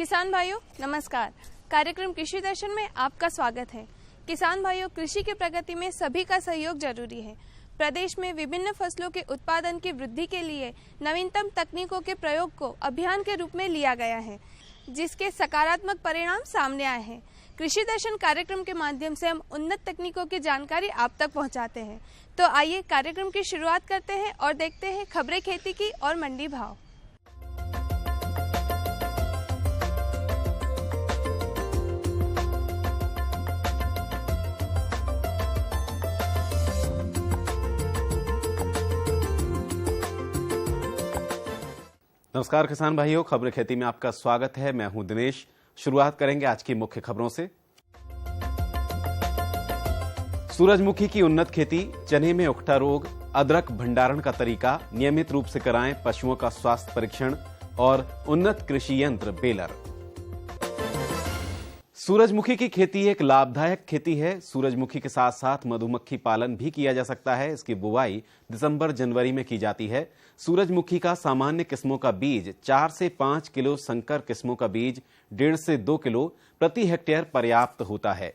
किसान भाइयों नमस्कार। कार्यक्रम कृषि दर्शन में आपका स्वागत है। किसान भाइयों, कृषि की प्रगति में सभी का सहयोग जरूरी है। प्रदेश में विभिन्न फसलों के उत्पादन की वृद्धि के लिए नवीनतम तकनीकों के प्रयोग को अभियान के रूप में लिया गया है, जिसके सकारात्मक परिणाम सामने आए हैं। कृषि दर्शन कार्यक्रम के माध्यम से हम उन्नत तकनीकों की जानकारी आप तक पहुंचाते हैं। तो आइए कार्यक्रम की शुरुआत करते हैं और देखते हैं खबरें खेती की और मंडी भाव। नमस्कार किसान भाइयों, खबरें खेती में आपका स्वागत है। मैं हूं दिनेश। शुरुआत करेंगे आज की मुख्य खबरों से। सूरजमुखी की उन्नत खेती, चने में उकठा रोग, अदरक भंडारण का तरीका, नियमित रूप से कराएं पशुओं का स्वास्थ्य परीक्षण और उन्नत कृषि यंत्र बेलर। सूरजमुखी की खेती एक लाभदायक खेती है। सूरजमुखी के साथ साथ मधुमक्खी पालन भी किया जा सकता है। इसकी बुवाई दिसंबर जनवरी में की जाती है। सूरजमुखी का सामान्य किस्मों का बीज 4 से 5 किलो, संकर किस्मों का बीज 1.5 से 2 किलो प्रति हेक्टेयर पर्याप्त होता है।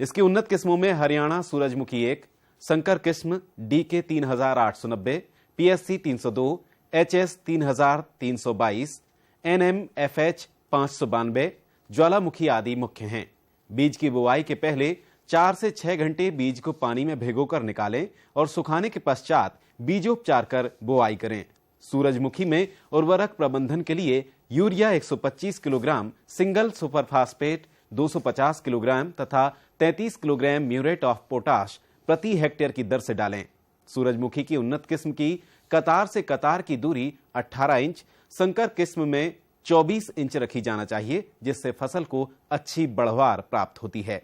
इसकी उन्नत किस्मों में हरियाणा सूरजमुखी 1, संकर किस्म DK 3890, PSC 302, HS 3322, NMFH 592, ज्वालामुखी आदि मुख्य हैं। बीज की बुवाई के पहले 4 से 6 घंटे बीज को पानी में भिगोकर निकालें और सुखाने के पश्चात बीजोपचार कर बुवाई करें। सूरजमुखी में उर्वरक प्रबंधन के लिए urea 125 kilogram, single superphosphate 250 kilogram तथा 33 किलोग्राम म्यूरेट ऑफ पोटाश प्रति हेक्टेयर की दर से डालें। सूरजमुखी की उन्नत किस्म की कतार से कतार की दूरी 18 इंच, संकर किस्म में 24 इंच रखी जाना चाहिए, जिससे फसल को अच्छी बढ़वार प्राप्त होती है।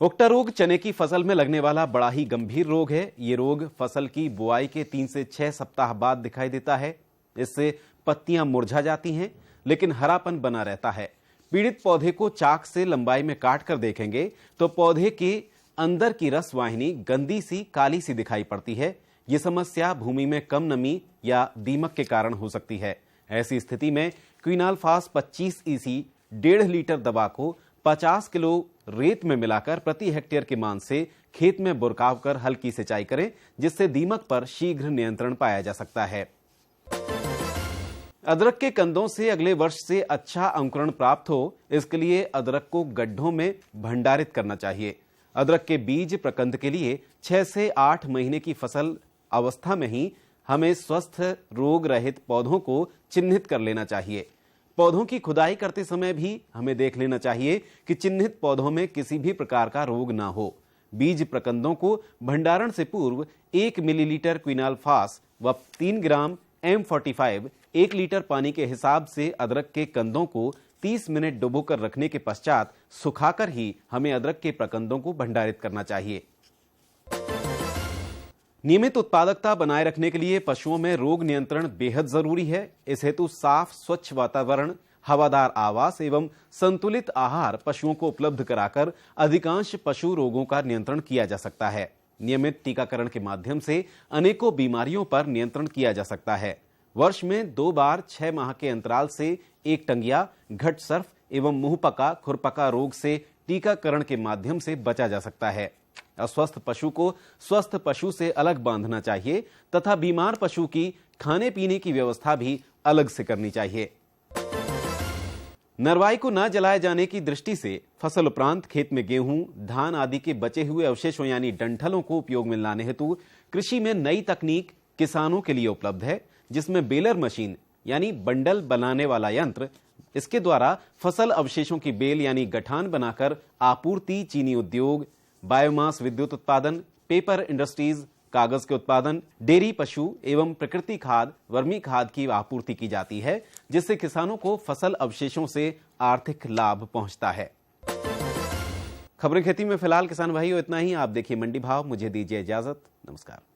उकठा रोग चने की फसल में लगने वाला बड़ा ही गंभीर रोग है। ये रोग फसल की बुआई के 3 से 6 सप्ताह बाद दिखाई देता है। इससे पत्तियां मुरझा जाती हैं, लेकिन हरापन बना रहता है। पीड़ित पौधे को चाक से लंबाई में काट कर देखेंगे तो पौधे के अंदर की रस वाहिनी गंदी सी, काली सी दिखाई पड़ती है। ये समस्या भूमि में कम नमी या दीमक के कारण हो सकती है। ऐसी स्थिति में क्विनाल्फास 25 EC 1.5 लीटर दवा को 50 किलो रेत में मिलाकर प्रति हेक्टेयर के मान से खेत में बुरकाव कर हल्की सिंचाई करें, जिससे दीमक पर शीघ्र नियंत्रण पाया जा सकता है। अदरक के कंदों से अगले वर्ष से अच्छा अंकुरण प्राप्त हो, इसके लिए अदरक को गड्ढों में भंडारित करना चाहिए। अदरक के बीज प्रकंद के लिए 6 से 8 महीने की फसल अवस्था में ही हमें स्वस्थ रोग रहित पौधों को चिन्हित कर लेना चाहिए। पौधों की खुदाई करते समय भी हमें देख लेना चाहिए कि चिन्हित पौधों में किसी भी प्रकार का रोग ना हो। बीज प्रकंदों को भंडारण से पूर्व 1 मिलीलीटर क्विनाल्फास व 3 ग्राम M45 1 लीटर पानी के हिसाब से अदरक के कंदों को 30 मिनट डुबोकर रखने के पश्चात सुखाकर ही हमें अदरक के प्रकंदों को भंडारित करना चाहिए। नियमित उत्पादकता बनाए रखने के लिए पशुओं में रोग नियंत्रण बेहद जरूरी है। इस हेतु साफ स्वच्छ वातावरण, हवादार आवास एवं संतुलित आहार पशुओं को उपलब्ध कराकर अधिकांश पशु रोगों का नियंत्रण किया जा सकता है। नियमित टीकाकरण के माध्यम से अनेकों बीमारियों पर नियंत्रण किया जा सकता है। वर्ष में 2 बार 6 माह के अंतराल से एक टंगिया, घट सर्फ एवं मुंहपका, खुरपका रोग से टीकाकरण के माध्यम से बचा जा सकता है। अस्वस्थ पशु को स्वस्थ पशु से अलग बांधना चाहिए तथा बीमार पशु की खाने पीने की व्यवस्था भी अलग से करनी चाहिए। नरवाई को न जलाए जाने की दृष्टि से फसल उपरांत खेत में गेहूं, धान आदि के बचे हुए अवशेषों यानी डंठलों को उपयोग में लाने हेतु कृषि में नई तकनीक किसानों के लिए उपलब्ध है, जिसमें बेलर मशीन यानी बंडल बनाने वाला यंत्र, इसके द्वारा फसल अवशेषों की बेल यानी गठान बनाकर आपूर्ति चीनी उद्योग, बायोमास विद्युत उत्पादन, पेपर इंडस्ट्रीज, कागज के उत्पादन, डेयरी पशु एवं प्रकृति खाद, वर्मी खाद की आपूर्ति की जाती है, जिससे किसानों को फसल अवशेषों से आर्थिक लाभ पहुंचता है। खबरें खेती में फिलहाल किसान भाइयों इतना ही। आप देखिए मंडी भाव। मुझे दीजिए इजाजत। नमस्कार।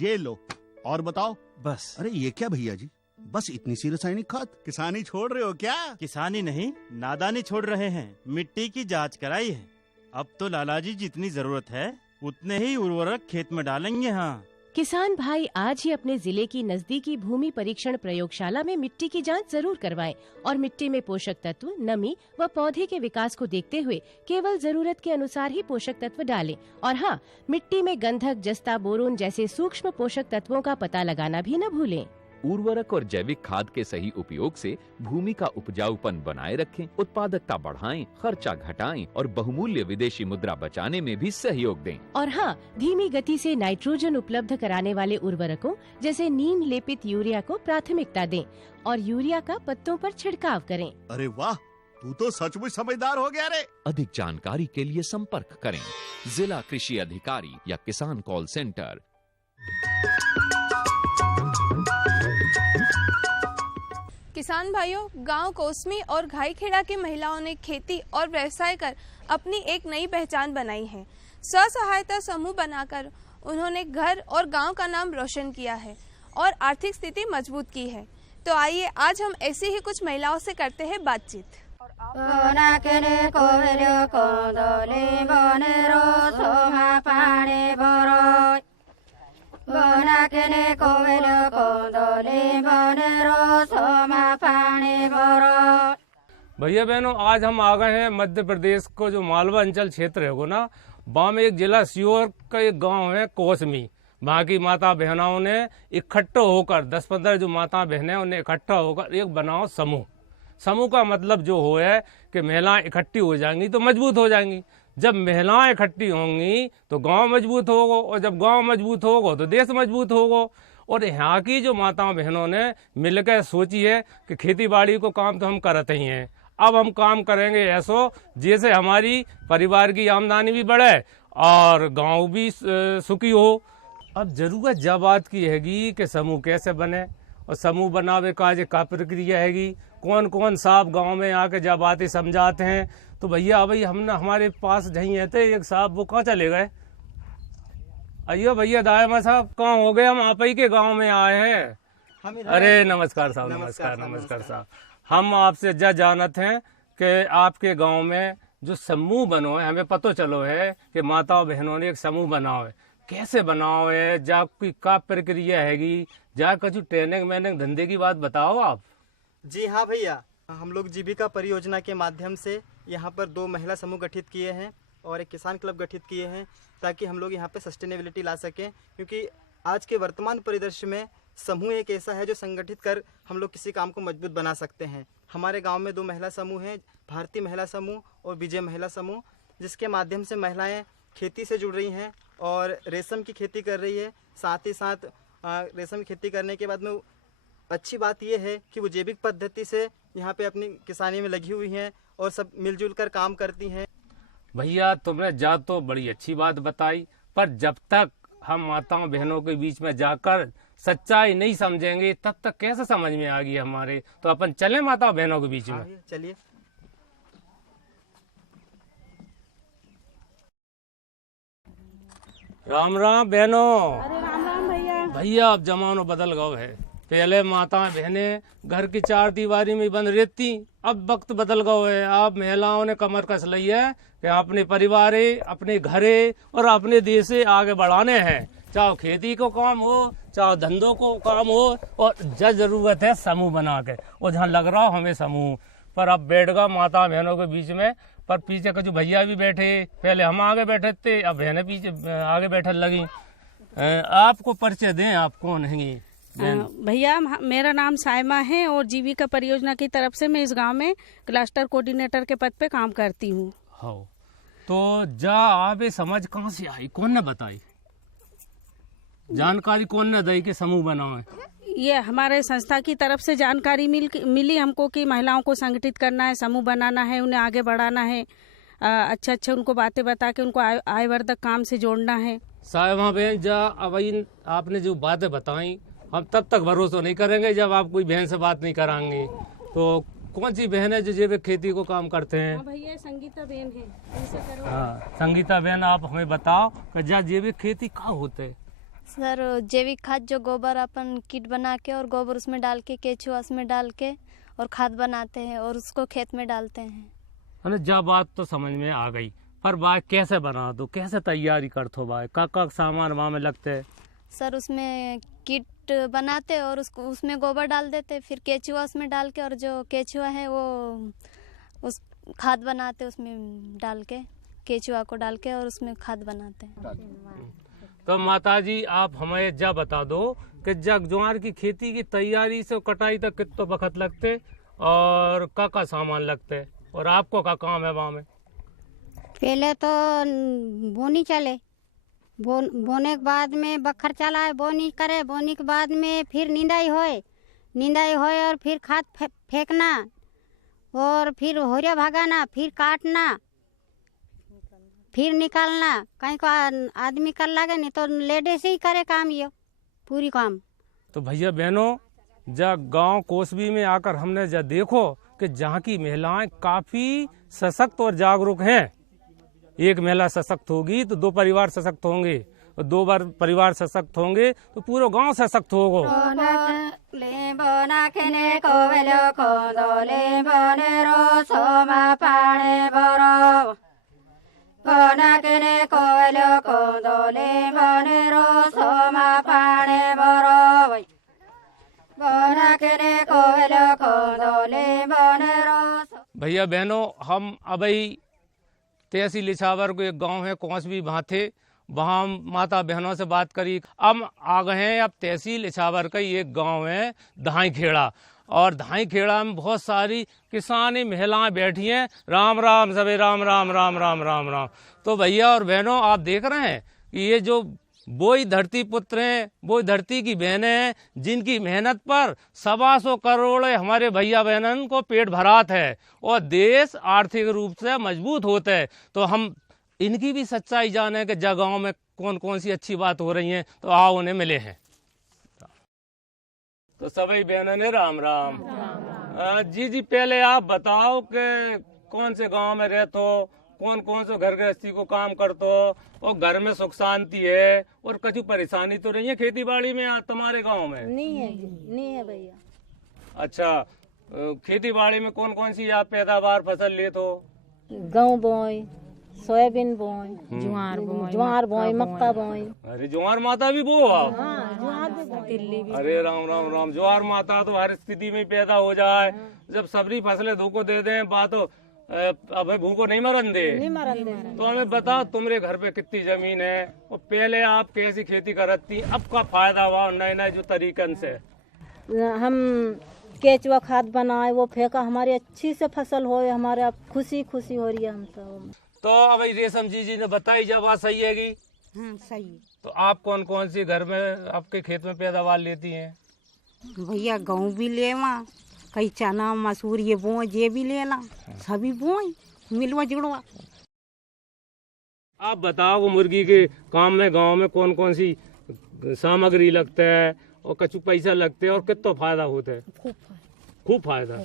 ये लो। और बताओ। बस। अरे ये क्या भैया जी, बस इतनी सी रासायनिक खाद? किसानी छोड़ रहे हो क्या? किसानी नहीं, नादानी छोड़ रहे हैं। मिट्टी की जांच कराई है। अब तो लालाजी जितनी जरूरत है उतने ही उर्वरक खेत में डालेंगे। हाँ, किसान भाई आज ही अपने जिले की नजदीकी भूमि परीक्षण प्रयोगशाला में मिट्टी की जांच जरूर करवाएं और मिट्टी में पोषक तत्व, नमी व पौधे के विकास को देखते हुए केवल जरूरत के अनुसार ही पोषक तत्व डालें। और हाँ, मिट्टी में गंधक, जस्ता, बोरोन जैसे सूक्ष्म पोषक तत्वों का पता लगाना भी न भूलें। उर्वरक और जैविक खाद के सही उपयोग से भूमि का उपजाऊपन बनाए रखें, उत्पादकता बढ़ाएं, खर्चा घटाएं और बहुमूल्य विदेशी मुद्रा बचाने में भी सहयोग दें। और हाँ, धीमी गति से नाइट्रोजन उपलब्ध कराने वाले उर्वरकों जैसे नीम लेपित यूरिया को प्राथमिकता दें और यूरिया का पत्तों पर छिड़काव करें। अरे वाह, तू तो सचमुच समझदार हो गया रे। अधिक जानकारी के लिए संपर्क करें जिला कृषि अधिकारी या किसान कॉल सेंटर। किसान भाइयों, गांव कोसमी और घाईखेड़ा की महिलाओं ने खेती और व्यवसाय कर अपनी एक नई पहचान बनाई है। स्व सहायता समूह बनाकर उन्होंने घर और गांव का नाम रोशन किया है और आर्थिक स्थिति मजबूत की है। तो आइए आज हम ऐसी ही कुछ महिलाओं से करते हैं बातचीत। भैया बहनों, आज हम आ गए हैं मध्य प्रदेश को जो मालवा अंचल क्षेत्र है ना, वहाँ में एक जिला सीहोर का एक गांव है कोसमी। वहाँ की माता बहनों ने इकट्ठे होकर 10-15 जो माता बहनें उन्हें इकट्ठा होकर एक बनाओ समूह। समूह का मतलब जो हो है कि महिलाएं इकट्ठी हो जाएंगी तो मजबूत हो जाएंगी। जब महिलाएं इकट्ठी होंगी तो गांव मजबूत होगा और जब गांव मजबूत होगा तो देश मजबूत होगा। और यहाँ की जो माताओं बहनों ने मिलकर सोची है कि खेती बाड़ी को काम तो हम करते ही हैं, अब हम काम करेंगे ऐसो जैसे हमारी परिवार की आमदनी भी बढ़े और गांव भी सुखी हो। अब जरूरत जब बात की हैगी कि समूह कैसे बने और समूह बनावे का प्रक्रिया हैगी, कौन कौन साहब गांव में आके जब बातें समझाते हैं। तो भैया अभी हमने हमारे पास जहीं है थे एक साहब, वो कहाँ चले गए? अयो भैया दायमा साहब कहाँ हो गए? हम आप ही के गांव में आए हैं। अरे नमस्कार साहब। नमस्कार साहब। हम आपसे जानत हैं कि आपके गांव में जो समूह बनो है, हमें पता चलो है कि माताओं बहनों ने एक समूह बनाओ है। कैसे बनाओ है, जा कोई का प्रक्रिया हैगी, जा कुछ ट्रेनिंग मैनिंग धंधे की बात बताओ आप। जी हाँ भैया, हम लोग जीविका परियोजना के माध्यम से यहाँ पर 2 महिला समूह गठित किए हैं और एक किसान क्लब गठित किए हैं ताकि हम लोग यहाँ पे सस्टेनेबिलिटी ला सकें। क्योंकि आज के वर्तमान परिदृश्य में समूह एक ऐसा है जो संगठित कर हम लोग किसी काम को मजबूत बना सकते हैं। हमारे गांव में 2 महिला समूह हैं, भारतीय महिला समूह और विजय महिला समूह, जिसके माध्यम से महिलाएं खेती से जुड़ रही हैं और रेशम की खेती कर रही है। साथ ही साथ रेशम की खेती करने के बाद में अच्छी बात यह है कि वो जैविक पद्धति से यहाँ पे अपनी किसानी में लगी हुई हैं और सब मिलजुल कर काम करती हैं। भैया तुमने जा तो बड़ी अच्छी बात बताई, पर जब तक हम माताओं बहनों के बीच में जाकर सच्चाई नहीं समझेंगे तब तक कैसे समझ में आएगी हमारे। तो अपन चले माताओं बहनों के बीच में। चलिए। राम राम बहनों। अरे राम राम भैया। भैया अब जमानो बदल गयो है। पहले माताएं बहनें घर की 4 दीवारी में बंद रहती, अब वक्त बदल गयो है। अब महिलाओं ने कमर कस ली है कि अपने परिवार, अपने घरे और अपने देश से आगे बढ़ाने हैं। चाहे खेती को काम हो, चाहे धंधों को काम हो, और जरूरत है समूह बना के। और जहाँ लग रहा हो हमें समूह पर अब बैठ गया माता बहनों के बीच में। पर पीछे कुछ भैया भी बैठे, पहले हम आगे बैठे थे, अब बहनें पीछे आगे बैठने लगी। आपको परिचय दें, आप कौन हैं? भैया मेरा नाम सायमा है और जीविका परियोजना की तरफ से मैं इस गांव में क्लस्टर कोऑर्डिनेटर के पद पे काम करती हूँ। तो जा आप समझ कहाँ से आई, कौन ने बताई, जानकारी कौन ने दी कि समूह बनाओ है? ये हमारे संस्था की तरफ से जानकारी मिली हमको कि महिलाओं को संगठित करना है, समूह बनाना है, उन्हें आगे बढ़ाना है, अच्छे उनको बातें बता के उनको आयवर्धक काम से जोड़ना है। सायमा बहन, जा अब आपने जो बातें बताई हम तब तक भरोसा नहीं करेंगे जब आप कोई बहन से बात नहीं कराएंगे। तो कौन सी बहन है जो जैविक खेती को काम करते हैं? भैया संगीता बहन है, उनसे करो। हाँ संगीता बहन, आप हमें बताओ कि जैविक खेती क्या होते है? सर जैविक खाद जो गोबर अपन किट बना के और गोबर उसमें डाल के केचुआ उसमें डाल के और खाद बनाते हैं और उसको खेत में डालते हैं। अरे जब बात तो समझ में आ गई, पर बात कैसे बना दो, कैसे तैयारी करते हो भाई, का सामान वहाँ में लगते है? सर उसमें किट बनाते और उसको उसमें गोबर डाल देते, फिर केचुआ उसमें डाल के और जो केचुआ है वो उस खाद बनाते उसमें डाल के, केचुआ को डाल के और उसमें खाद बनाते हैं। तो माताजी आप हमें जब बता दो कि जब ज्वार की खेती की तैयारी से कटाई तक कितना वक्त लगते और का सामान लगते और आपको का काम है वहाँ में? पहले तो बोनी चले, बोने के बाद में बखर चलाए, बोनी करे, बोनी के बाद में फिर निंदाई होए और फिर खाद फेंकना और फिर होरिया भगाना, फिर काटना, फिर निकालना। कहीं को आदमी कर लगे नहीं तो लेडीज ही करे काम, ये पूरी काम। तो भैया बहनों, जब गांव कोसबी में आकर हमने जब देखो कि जहाँ की महिलाएं काफी सशक्त और जागरूक हैं। एक महिला सशक्त होगी तो दो परिवार सशक्त होंगे और दो बार परिवार सशक्त होंगे तो पूरा गांव सशक्त होगा। भैया बहनों, हम अभी तहसील इछावर को एक गांव है कोसबी, वहाँ थे, वहाँ माता बहनों से बात करी। अब आ गए हैं अब तहसील इछावर का एक गांव है धाई खेड़ा, और धाई खेड़ा में बहुत सारी किसानी महिलाएं बैठी हैं। राम राम सबे, राम राम राम राम राम राम। तो भैया और बहनों आप देख रहे हैं कि ये जो वही धरती पुत्र हैं, वो धरती की बहनें हैं, जिनकी मेहनत पर 125 करोड़ हमारे भैया बहनन को पेट भरात है और देश आर्थिक रूप से मजबूत होता है। तो हम इनकी भी सच्चाई जाने कि जगहों में कौन कौन सी अच्छी बात हो रही हैं, तो आओ उन्हें मिले हैं। तो सभी बहनों ने राम राम, जी पहले आप बताओ कि कौन से गांव में रहते हो, कौन कौन से घर गृहस्थी को काम करते हो और घर में सुख शांति है और कछु परेशानी तो नहीं है खेती बाड़ी में तुम्हारे गांव में? नहीं है भैया। अच्छा, खेती बाड़ी में कौन कौन सी आप पैदावार फसल लेते हो? गेहूं बोए, सोयाबीन बोए, ज्वार बोए, मक्का बोए। अरे ज्वार माता भी बो आप? ज्वार भी। अरे राम राम राम। ज्वार माता तो हर स्थिति में पैदा हो जाए, जब सबरी फसलें धोखो दे दें बात हो, अब भूखो नहीं मरन दे। तो हमें बताओ तुम्हारे घर पे कितनी जमीन है और पहले आप कैसी खेती करती, अब का फायदा हुआ नए नए जो तरीकन से? हम केचुआ खाद बनाए, वो फेंका, हमारी अच्छी से फसल हो, हमारे अब खुशी खुशी हो रही है हम तो अब रेशम जी ने बताई जब बात सही है कि? सही। तो आप कौन कौन सी घर में आपके खेत में पैदावार लेती हैं? भैया गेहूँ भी लेवा, कई चना मसूर ये बोए, ये भी लेना, सभी बोए मिलवा जुड़वा। आप बताओ मुर्गी के काम में गांव में कौन कौन सी सामग्री लगता है और कछु पैसा लगते हैं और कितना फायदा होता है? खूब फायदा।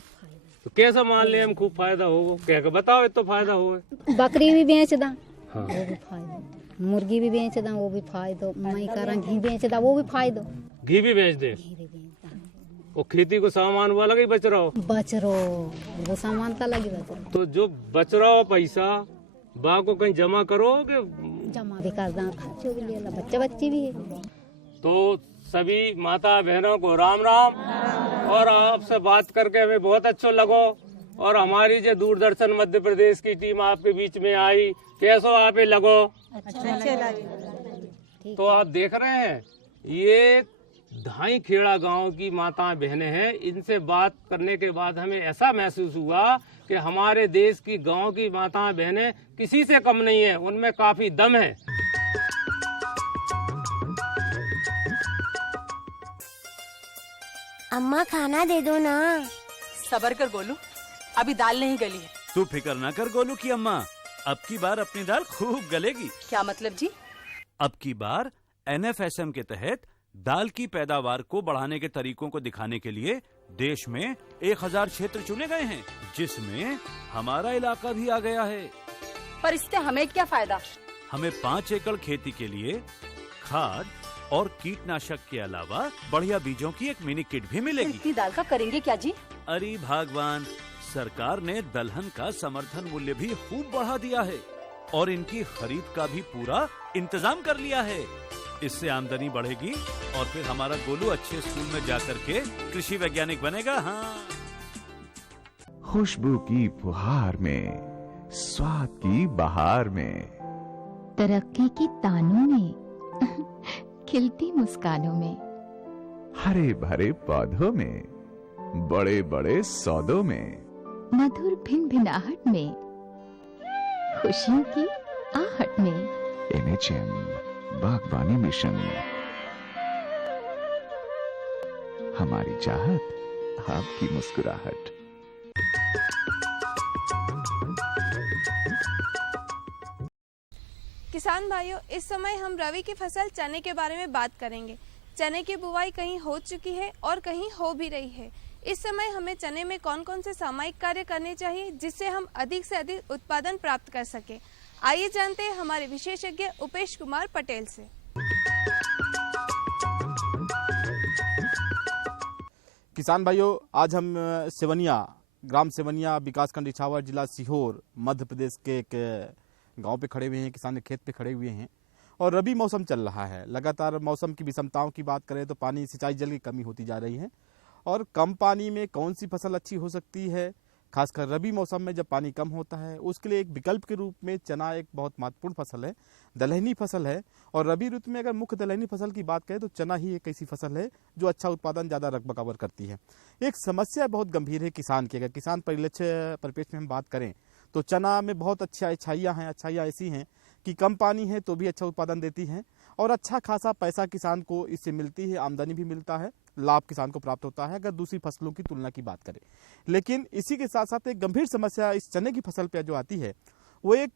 तो कैसा मान ले हम खूब फायदा हो, क्या बताओ इतना फायदा हो? बकरी भी बेच दा, वो भी फायदा, मुर्गी भी बेच दा, वो भी फायदा, मई का घी बेच दा, वो भी फायदा, घी भी बेच दे। और खेती को सामान वाला ही बच रहा हो? वो सामान का लगी बच रहा। तो जो बच रहा हो पैसा बा को कहीं जमा करो कि? जमा भी कर दा, खर्चो भी ले ला, बच्चे बच्ची भी है। तो सभी माता बहनों को राम राम, और आपसे बात करके हमें बहुत अच्छा लगो। और हमारी जो दूरदर्शन मध्य प्रदेश की टीम आपके बीच में आई, कैसो आप लगो? अच्छा लगे। तो आप देख रहे हैं ये धाई खेड़ा गांव की माता बहनें हैं। इनसे बात करने के बाद हमें ऐसा महसूस हुआ कि हमारे देश की गांव की माता बहनें किसी से कम नहीं है, उनमें काफी दम है। अम्मा खाना दे दो ना। सबर कर गोलू, अभी दाल नहीं गली है। तू फिक्र ना कर गोलू की अम्मा, अब की बार अपनी दाल खूब गलेगी। क्या मतलब जी? अब की बार NFSM के तहत दाल की पैदावार को बढ़ाने के तरीकों को दिखाने के लिए देश में 1000 क्षेत्र चुने गए हैं, जिसमें हमारा इलाका भी आ गया है। पर इससे हमें क्या फायदा? हमें 5 एकड़ खेती के लिए खाद, और कीटनाशक के अलावा बढ़िया बीजों की एक मिनी किट भी मिलेगी। इतनी दाल का करेंगे क्या जी? अरे भगवान, सरकार ने दलहन का समर्थन मूल्य भी खूब बढ़ा दिया है और इनकी खरीद का भी पूरा इंतजाम कर लिया है। इससे आमदनी बढ़ेगी और फिर हमारा गोलू अच्छे स्कूल में जाकर के कृषि वैज्ञानिक बनेगा। हाँ, खुशबू की फुहार में, स्वाद की बहार में, तरक्की की तानों में, खिलती मुस्कानों में, हरे भरे पौधों में, बड़े बड़े सौदों में, मधुर भिनभिनाहट में, खुशियों की आहट में। NHM बागवानी मिशन, हमारी चाहत, आपकी मुस्कुराहट। किसान भाइयों, इस समय हम रबी की फसल चने के बारे में बात करेंगे। चने की बुवाई कहीं हो चुकी है और कहीं हो भी रही है। इस समय हमें चने में कौन कौन से सामयिक कार्य करने चाहिए जिससे हम अधिक से अधिक उत्पादन प्राप्त कर सके। आइए जानते हैं हमारे विशेषज्ञ उपेश कुमार पटेल से। किसान भाइयों, आज हम सेवनिया, ग्राम सेवनिया, विकासखंड इछावर, जिला सीहोर, मध्य प्रदेश के एक गांव पे खड़े हुए हैं। किसान के खेत पे खड़े हुए हैं और रबी मौसम चल रहा है। लगातार मौसम की विषमताओं की बात करें तो पानी, सिंचाई जल की कमी होती जा रही है और कम पानी में कौन सी फसल अच्छी हो सकती है, खासकर रबी मौसम में जब पानी कम होता है, उसके लिए एक विकल्प के रूप में चना एक बहुत महत्वपूर्ण फसल है, दलहनी फसल है। और रबी ऋतु में अगर मुख्य दलहनी फसल की बात करें तो चना ही एक ऐसी फसल है जो अच्छा उत्पादन ज़्यादा रकबकवर करती है। एक समस्या बहुत गंभीर है किसान की। अगर किसान परिप्रेक्ष्य में हम बात करें तो चना में बहुत अच्छाइयाँ हैं। अच्छाइयाँ ऐसी हैं कि कम पानी है तो भी अच्छा उत्पादन देती हैं और अच्छा खासा पैसा किसान को इससे मिलती है, आमदनी भी मिलता है, लाभ किसान को प्राप्त होता है अगर दूसरी फसलों की तुलना की बात करें। लेकिन इसी के साथ साथ एक गंभीर समस्या इस चने की फसल पर जो आती है वो एक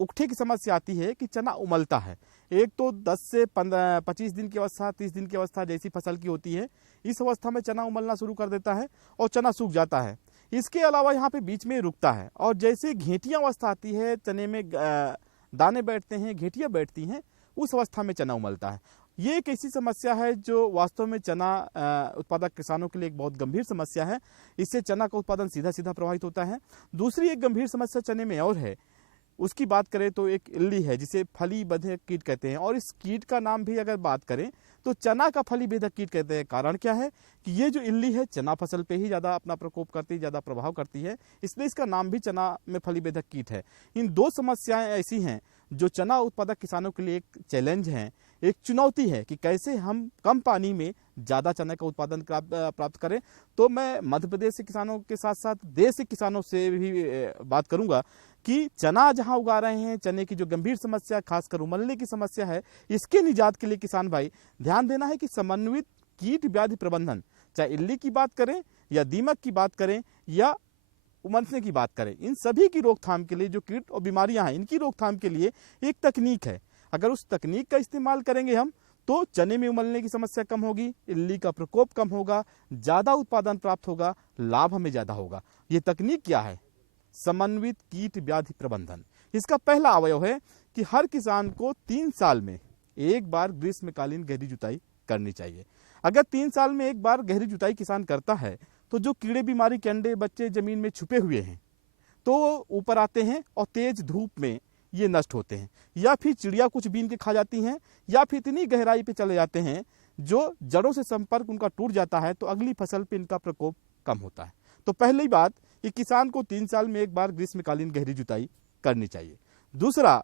उकठे की समस्या आती है कि चना उमलता है। एक तो 10 से 25 दिन की अवस्था, 30 दिन की अवस्था जैसी फसल की होती है, इस अवस्था में चना उमलना शुरू कर देता है और चना सूख जाता है। इसके अलावा यहाँ पे बीच में रुकता है और जैसे घेटियाँ अवस्था आती है, चने में दाने बैठते हैं, घेटियाँ बैठती हैं, उस अवस्था में चना उमलता है। ये एक ऐसी समस्या है जो वास्तव में चना उत्पादक किसानों के लिए एक बहुत गंभीर समस्या है। इससे चना का उत्पादन सीधा सीधा प्रभावित होता है। दूसरी एक गंभीर समस्या चने में और है, उसकी बात करें तो एक इल्ली है जिसे फली बेधक कीट कहते हैं और इस कीट का नाम भी अगर बात करें तो चना का फली बेधक कीट कहते हैं। कारण क्या है कि ये जो इल्ली है चना फसल पे ही ज़्यादा अपना प्रकोप करती है, ज़्यादा प्रभाव करती है, इसलिए इसका नाम भी चना में फली बेधक कीट है। इन दो समस्याएं ऐसी हैं जो चना उत्पादक किसानों के लिए एक चैलेंज है, एक चुनौती है कि कैसे हम कम पानी में ज़्यादा चने का उत्पादन प्राप्त करें। तो मैं मध्य प्रदेश के किसानों के साथ साथ देश के किसानों से भी बात करूंगा कि चना जहां उगा रहे हैं, चने की जो गंभीर समस्या खासकर उमलने की समस्या है, इसके निजात के लिए किसान भाई ध्यान देना है कि समन्वित कीट व्याधि प्रबंधन, चाहे इल्ली की बात करें या दीमक की बात करें या उमलने की बात करें, इन सभी की रोकथाम के लिए जो कीट और बीमारियां हैं इनकी रोकथाम के लिए एक तकनीक है। अगर उस तकनीक का इस्तेमाल करेंगे हम तो चने में उमलने की समस्या कम होगी, इल्ली का प्रकोप कम होगा, ज़्यादा उत्पादन प्राप्त होगा, लाभ हमें ज़्यादा होगा। ये तकनीक क्या है? समन्वित कीट व्याधि प्रबंधन। इसका पहला अवयव है कि हर किसान को 3 साल में एक बार ग्रीष्मकालीन गहरी जुताई करनी चाहिए। अगर 3 साल में एक बार गहरी जुताई किसान करता है तो जो कीड़े बीमारी के अंडे बच्चे जमीन में छुपे हुए हैं तो ऊपर आते हैं और तेज धूप में ये नष्ट होते हैं, या फिर चिड़िया कुछ बीन के खा जाती हैं, या फिर इतनी गहराई पे चले जाते हैं जो जड़ों से संपर्क उनका टूट जाता है तो अगली फसल पे इनका प्रकोप कम होता है। तो पहली बात कि किसान को 3 साल में एक बार ग्रीष्मकालीन गहरी जुताई करनी चाहिए। दूसरा,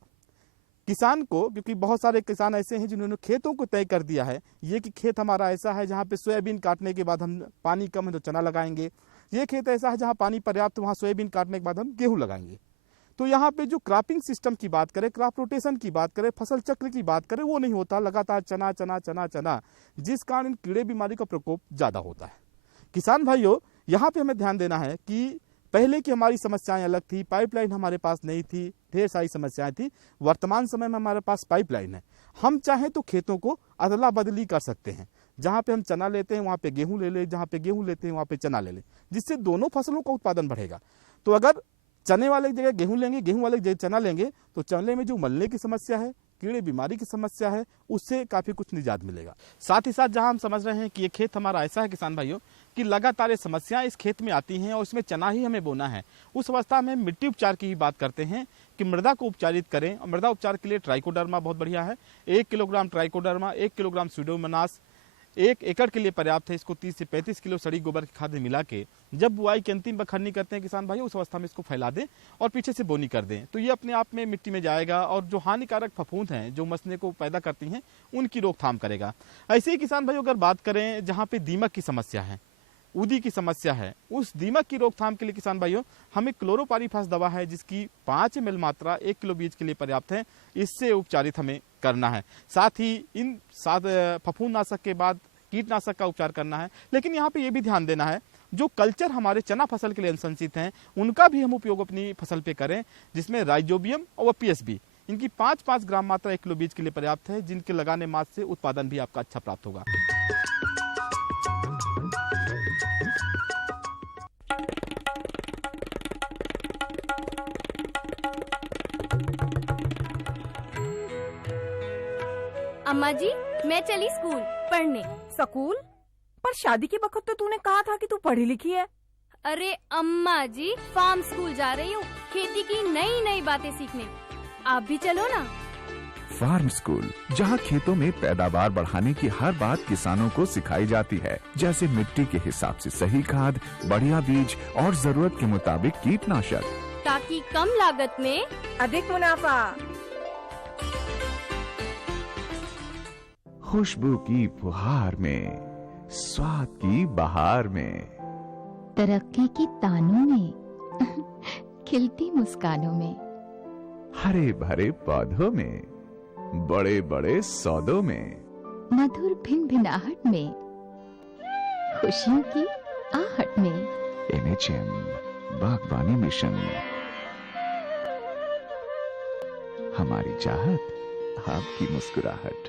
किसान को, क्योंकि बहुत सारे किसान ऐसे हैं जिन्होंने खेतों को तय कर दिया है ये कि खेत हमारा ऐसा है जहाँ पे सोयाबीन काटने के बाद हम पानी कम है तो चना लगाएंगे, ये खेत ऐसा है जहाँ पानी पर्याप्त वहाँ सोयाबीन काटने के बाद हम गेहूँ लगाएंगे। तो यहाँ पे जो क्रॉपिंग सिस्टम की बात करें, क्रॉप रोटेशन की बात करें, फसल चक्र की बात करें, वो नहीं होता, लगातार चना चना चना चना, जिस कारण इन कीड़े बीमारी का प्रकोप ज़्यादा होता है। किसान भाइयों, यहाँ पे हमें ध्यान देना है कि पहले की हमारी समस्याएं अलग थी, पाइपलाइन हमारे पास नहीं थी, ढेर सारी समस्याएं थी। वर्तमान समय में हमारे पास पाइपलाइन है, हम चाहें तो खेतों को अदला बदली कर सकते हैं। जहाँ पे हम चना लेते हैं वहाँ पे गेहूँ ले लें, जहाँ पे गेहूँ लेते हैं वहाँ पे चना ले लें, जिससे दोनों फसलों का उत्पादन बढ़ेगा। तो अगर चने वाले जगह गेहूँ लेंगे, गेहूँ वाले जगह चना लेंगे तो चने में जो उमलने की समस्या है, कीड़े बीमारी की समस्या है उससे काफ़ी कुछ निजात मिलेगा। साथ ही साथ जहां हम समझ रहे हैं कि ये खेत हमारा ऐसा है किसान भाइयों कि लगातार ये समस्याएं इस खेत में आती हैं और इसमें चना ही हमें बोना है, उस अवस्था में मिट्टी उपचार की ही बात करते हैं कि मृदा को उपचारित करें। और मृदा उपचार के लिए ट्राइकोडर्मा बहुत बढ़िया है। 1 किलोग्राम ट्राइकोडर्मा, 1 किलोग्राम स्यूडोमोनास 1 एकड़ के लिए पर्याप्त है। इसको 30 से 35 किलो सड़ी गोबर की खाद मिला के जब बुआई की अंतिम बखरनी करते हैं किसान भाई, उस अवस्था में इसको फैला दें और पीछे से बोनी कर दें, तो ये अपने आप में मिट्टी में जाएगा और जो हानिकारक फफूंद हैं जो मसने को पैदा करती हैं उनकी रोकथाम करेगा। ऐसे ही किसान भाई अगर बात करें जहाँ पे दीमक की समस्या है, उदी की समस्या है, उस दीमक की रोकथाम के लिए किसान भाइयों हमें क्लोरोपारीफास दवा है जिसकी 5 ml मात्रा 1 किलो बीज के लिए पर्याप्त है, इससे उपचारित हमें करना है। साथ ही इन फफूंदनाशक के बाद कीटनाशक का उपचार करना है। लेकिन यहाँ पे ये भी ध्यान देना है जो कल्चर हमारे चना फसल के लिए अनुशंसित हैं उनका भी हम उपयोग अपनी फसल पे करें, जिसमें राइजोबियम और पीएसबी इनकी 5-5 ग्राम मात्रा 1 किलो बीज के लिए पर्याप्त है, जिनके लगाने मात्र से उत्पादन भी आपका अच्छा प्राप्त होगा। अम्मा जी मैं चली स्कूल पढ़ने। स्कूल? पर शादी के वक्त तो तूने कहा था कि तू पढ़ी लिखी है। अरे अम्मा जी फार्म स्कूल जा रही हूँ खेती की नई नई बातें सीखने, आप भी चलो ना। फार्म स्कूल, जहां खेतों में पैदावार बढ़ाने की हर बात किसानों को सिखाई जाती है, जैसे मिट्टी के हिसाब से सही खाद, बढ़िया बीज और जरूरत के मुताबिक कीटनाशक, ताकि कम लागत में अधिक मुनाफा। खुशबू की फुहार में, स्वाद की बहार में, तरक्की की तानों में, खिलती मुस्कानों में, हरे भरे पौधों में, बड़े बड़े सौदों में, मधुर भिनभिनाहट में, खुशियों की आहट में। NHM बागवानी मिशन, हमारी चाहत आपकी मुस्कुराहट।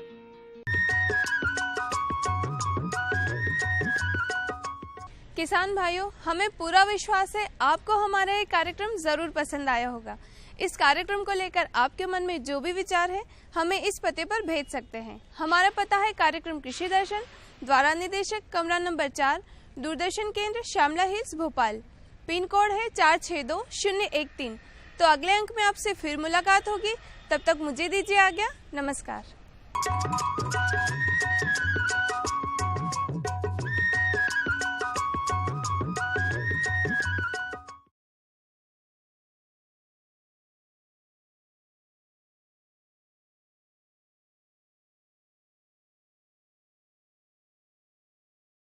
किसान भाइयों, हमें पूरा विश्वास है आपको हमारा ये कार्यक्रम जरूर पसंद आया होगा। इस कार्यक्रम को लेकर आपके मन में जो भी विचार है हमें इस पते पर भेज सकते हैं। हमारा पता है कार्यक्रम कृषि दर्शन, द्वारा निदेशक कमरा number 4, Doordarshan Kendra Shyamla Hills Bhopal. Pin code है 462013। तो अगले अंक में आपसे फिर मुलाकात होगी, तब तक मुझे दीजिए आज्ञा। नमस्कार।